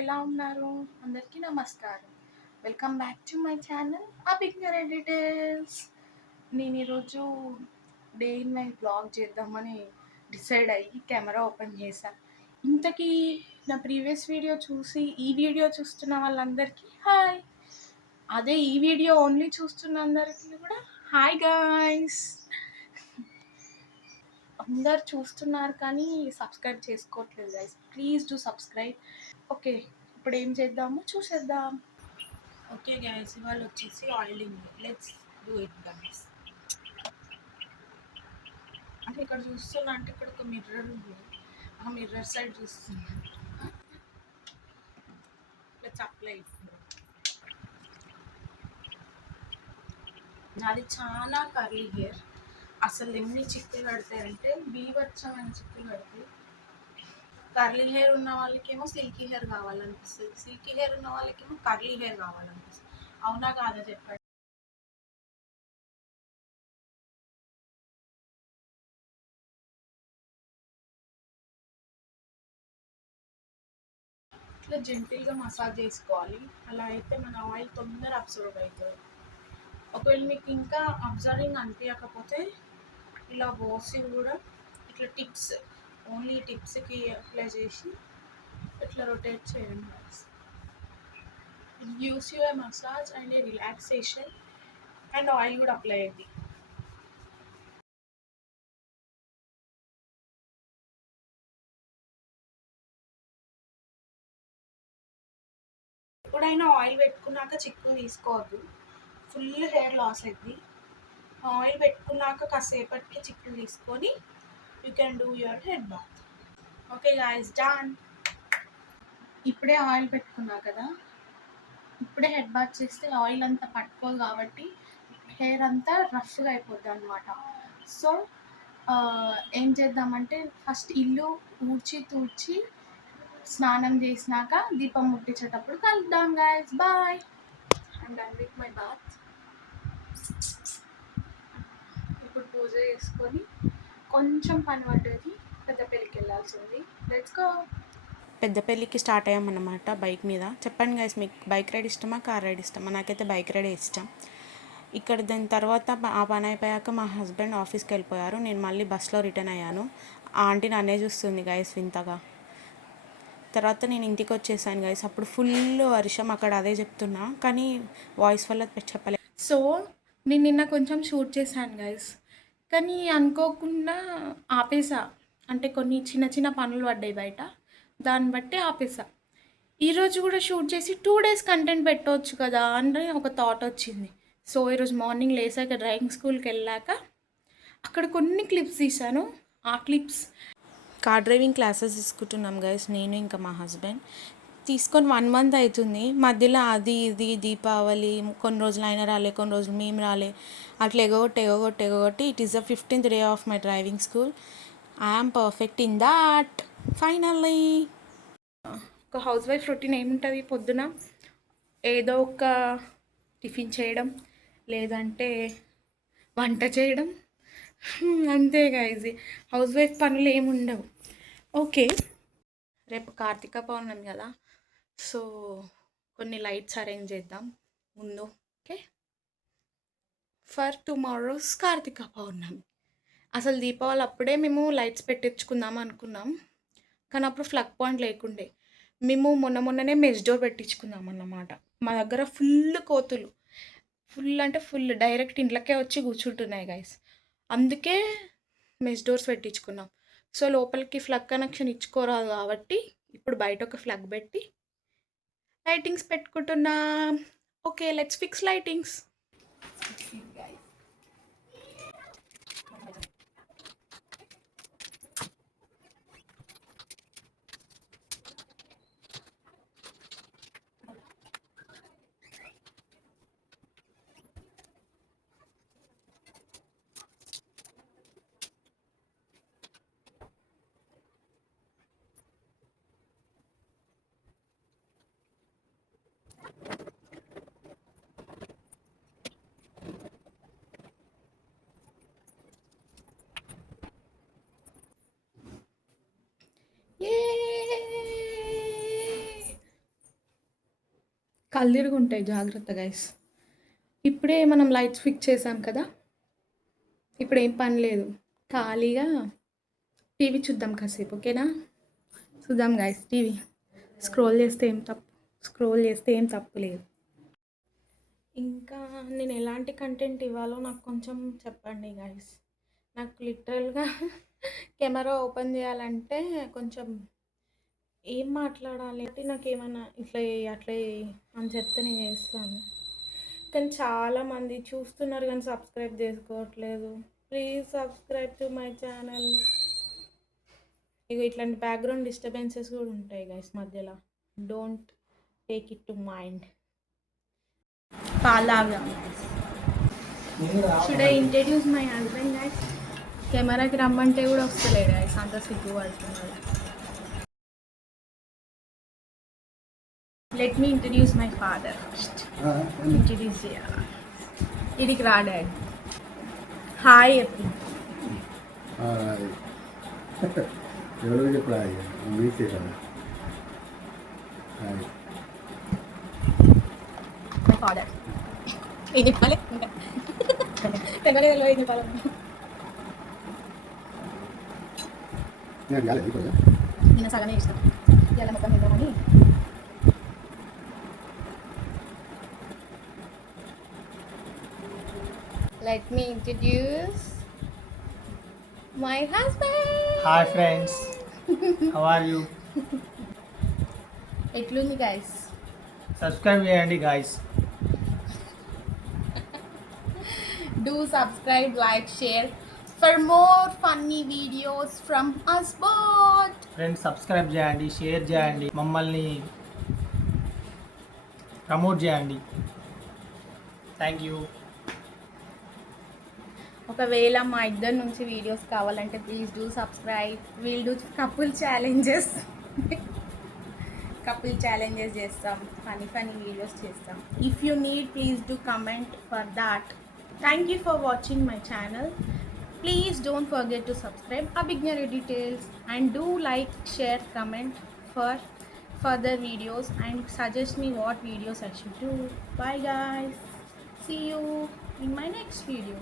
ఎలా ఉన్నారు? అందరికీ నమస్కారం. Welcome back to my channel Abhijnana details. నేను ఈరోజు డే ఇన్ మై బ్లాగ్ చేద్దామని డిసైడ్ అయ్యి కెమెరా ఓపెన్ చేశా. ఇంతకీ నా ప్రీవియస్ వీడియో చూసి ఈ వీడియో చూస్తున్న వాళ్ళందరికీ హాయ్. అదే ఈ వీడియో ఓన్లీ చూస్తున్న అందరికీ కూడా హాయ్ గాయ్స్. అందరు చూస్తున్నారు కానీ సబ్స్క్రైబ్ చేసుకోవట్లేదు guys. Please do subscribe. Okay, ఇప్పుడు ఏం చేద్దాము చూసేద్దాం. ఓకే గైస్, ఇవాళ వచ్చేసి oiling. Let's do it guys. అంటే ఇక్కడ చూస్తున్నా అంటే ఇక్కడ ఒక మిర్రర్ ఉంది, ఆ మిర్రర్ సైడ్ చూస్తున్నా. Let's apply it. నాది చాలా కర్లీ హెయిర్. అసలు ఎన్ని చిక్కులు పడతాయంటే బీభత్సమైన చిక్కులు పడతాయి. కర్లీ హెయిర్ ఉన్న వాళ్ళకేమో సిల్కీ హెయిర్ కావాలనిపిస్తుంది, సిల్కీ హెయిర్ ఉన్న వాళ్ళకేమో కర్లీ హెయిర్ కావాలనిపిస్తుంది. అవునా కాదా చెప్పండి. ఇట్లా జెంటిల్గా మసాజ్ చేసుకోవాలి. అలా అయితే మన ఆయిల్ తొందర అబ్జర్వ్ అవుతుంది. ఒకవేళ మీకు ఇంకా అబ్జర్వింగ్ అనిపించకపోతే ఇలా పోసి కూడా ఇట్లా టిప్స్, ఓన్లీ టిప్స్కి అప్లై చేసి ఇట్లా రొటేట్ చేయండి. It gives you a massage and a relaxation and oil కూడా అప్లై అయ్యింది. ఎప్పుడైనా ఆయిల్ పెట్టుకున్నాక చిక్కులు తీసుకోవద్దు, ఫుల్ హెయిర్ లాస్ అవుతుంది. ఆయిల్ పెట్టుకున్నాక కాసేపటికి చిక్కులు తీసుకొని you can do your head bath. Okay guys, done. ఇప్పుడే ఆయిల్ పెట్టుకున్నా కదా, ఇప్పుడే హెడ్ బాత్ చేస్తే ఆయిల్ అంతా పట్టుకోదు కాబట్టి హెయిర్ అంతా రఫ్గా అయిపోద్ది అనమాట. సో ఏం చేద్దామంటే ఫస్ట్ ఇల్లు ఊడ్చి తూడ్చి స్నానం చేసినాక దీపం ముట్టించేటప్పుడు కలుద్దాం guys. Bye. I'm done with my bath. ఇప్పుడు పూజ చేసుకొని కొంచెం పని పడ్డది, పెద్దపల్లికి వెళ్ళాల్సింది. Let's go. పెద్దపల్లికి స్టార్ట్ అయ్యామన్నమాట బైక్ మీద. చెప్పండి గైస్, మీకు బైక్ రైడ్ ఇష్టమా కార్ రైడ్ ఇష్టమా? నాకైతే బైక్ రైడే ఇష్టం. ఇక్కడ దాని తర్వాత ఆ పని అయిపోయాక మా హస్బెండ్ ఆఫీస్కి వెళ్ళిపోయారు. నేను మళ్ళీ బస్లో రిటర్న్ అయ్యాను. ఆ ఆంటీ నన్నే చూస్తుంది గైస్ వింతగా. తర్వాత నేను ఇంటికి వచ్చేసాను గైస్. అప్పుడు ఫుల్ వర్షం, అక్కడ అదే చెప్తున్నా కానీ వాయిస్ వల్ల చెప్పలేదు. సో నేను నిన్న కొంచెం షూట్ చేశాను గైస్, కానీ అనుకోకుండా ఆపేసా. అంటే కొన్ని చిన్న చిన్న పనులు పడ్డాయి బయట, దాన్ని బట్టి ఆపేసా. ఈరోజు కూడా షూట్ చేసి 2 days కంటెంట్ పెట్టవచ్చు కదా అని ఒక థాట్ వచ్చింది. సో ఈరోజు మార్నింగ్ లేసాక డ్రైవింగ్ స్కూల్కి వెళ్ళాక అక్కడ కొన్ని క్లిప్స్ తీశాను. ఆ క్లిప్స్ కార్ డ్రైవింగ్ క్లాసెస్ తీసుకుంటున్నాం గైస్, నేను ఇంకా మా హస్బెండ్. తీసుకొని 1 month అవుతుంది. మధ్యలో అది ఇది దీపావళి కొన్ని రోజులు అయినా రాలే, కొన్ని రోజులు మేము రాలే, అట్లా ఎగగొట్టి it is the 15th day of my driving school. I'm perfect in that finally. ఒక హౌస్ వైఫ్ రొటీన్ ఏముంటుంది? పొద్దున ఏదో ఒక టిఫిన్ చేయడం, లేదంటే వంట చేయడం, అంతేగా. ఇది హౌస్ వైఫ్ పనులు ఏముండవు. ఓకే, రేపు కార్తీక పౌర్ణమి కదా, సో కొన్ని లైట్స్ అరేంజ్ చేద్దాం ముందు. ఓకే, ఫర్ టుమారోస్ కార్తీక పౌర్ణమి. అసలు దీపావళి అప్పుడే మేము లైట్స్ పెట్టించుకుందాం అనుకున్నాం, కానీ అప్పుడు ఫ్లగ్ పాయింట్ లేకుండే. మేము మొన్ననే మెస్ డోర్ పెట్టించుకుందాం అన్నమాట. మా దగ్గర ఫుల్ కోతులు, ఫుల్ అంటే ఫుల్ డైరెక్ట్ ఇంట్లోకే వచ్చి కూర్చుంటున్నాయి గైస్. అందుకే మెస్ డోర్స్ పెట్టించుకున్నాం. సో లోపలికి ఫ్లగ్ కనెక్షన్ ఇచ్చుకోరాదు కాబట్టి ఇప్పుడు బయట ఒక ఫ్లగ్ పెట్టి లైటింగ్స్ పెట్టుకుంటున్నాం. Okay, let's fix lightings. కళ్ళిరుగు ఉంటాయి, జాగ్రత్త గైస్. ఇప్పుడే మనం లైట్స్ ఫిక్స్ చేసాం కదా, ఇప్పుడు ఏం పని లేదు, ఖాళీగా టీవీ చూద్దాం కాసేపు. ఓకేనా, చూద్దాం గైస్ టీవీ. స్క్రోల్ చేస్తే ఏం తప్పు లేదు. ఇంకా నేను ఎలాంటి కంటెంట్ ఇవ్వాలో నాకు కొంచెం చెప్పండి గైస్. నాకు లిటరల్గా కెమెరా ఓపెన్ చేయాలంటే కొంచెం ఏం మాట్లాడాలి అంటే నాకు ఏమైనా ఇట్లా అట్లా అని చెప్తే నేను చేస్తాను. కానీ చాలామంది చూస్తున్నారు కానీ సబ్స్క్రైబ్ చేసుకోవట్లేదు. Please subscribe to my channel. ఇక ఇట్లాంటి బ్యాక్గ్రౌండ్ డిస్టర్బెన్సెస్ కూడా ఉంటాయి గైస్ మధ్యలో. Don't take it to mind. పాలాగా should I introduce my husband guys? కెమెరాకి రమ్మంటే కూడా వస్తలేడు గైస్, అంత సిగ్గు పడుతున్నాడు. Let me introduce my father first. Introduce చేయాలా? ఇడికి రా డాడ్. హాయ్ చెప్పి. ఎవరికి చెప్పరా? మీకే కదా. My father. ఏం చెప్పాలి? తెగలేదు ఏం చెప్పాలి. నేను రాలేదు ఇప్పుడు. నిన్న సగమే ఇష్టం, ఇలా మొత్తం ఇద్దామని. Let me introduce my husband. Hi friends, how are you? ఎట్లుంది గైస్? సబ్స్క్రైబ్ చేయండి guys. Do subscribe, like, share for more funny videos from us both. Friends subscribe చేయండి, షేర్ చేయండి, మమ్మల్ని ప్రమోట్ చేయండి. Thank you. ఒకవేళ మా ఇద్దరి నుంచి వీడియోస్ కావాలంటే please do subscribe. We'll do couple challenges చేస్తాం, ఫనీ వీడియోస్ చేస్తాం. If you need please do comment for that. Thank you for watching my channel. Please don't forget to subscribe Abhignani Details and do like, share, comment for further videos and suggest me what videos I should do. Bye guys. See you in my next video.